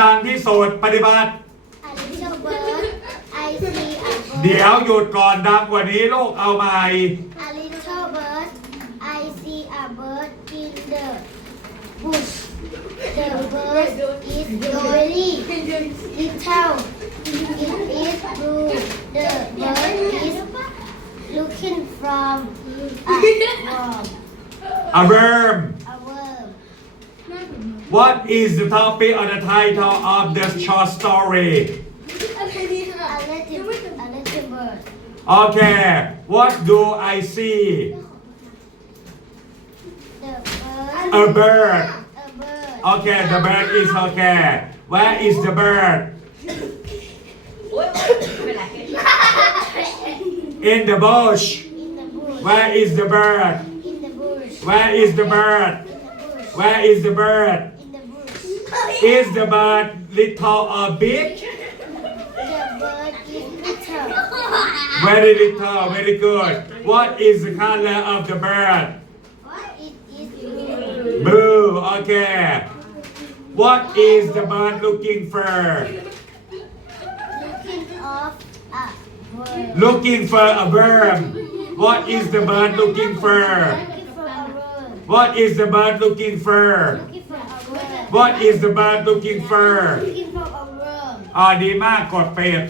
ดังที่สุดปฏิบัติ A little bird I see a bird เดี๋ยวหยุดก่อนดังกว่านี้ลูกเอาใหม่ A little bird I see a bird in the bush The bird is very little It is blue The bird is looking from a worm a worm What is the topic or the title of the short story A little bird Okay What do I see The bird A bird A bird Okay the bird is okay Where is the bird In the bush in the bush Where is the bird in the bush Where is the bird in the bush Where is the bird in the bush Is the bird little or big The bird is little Very little very good What is the color of the bird It is blue Blue okay What is the bird looking for Looking of a worm Looking for a worm What is the bird looking for Looking for a worm What is the bird looking for Looking for a worm What is the bird looking for Looking for a worm ดีมากกดเป็ด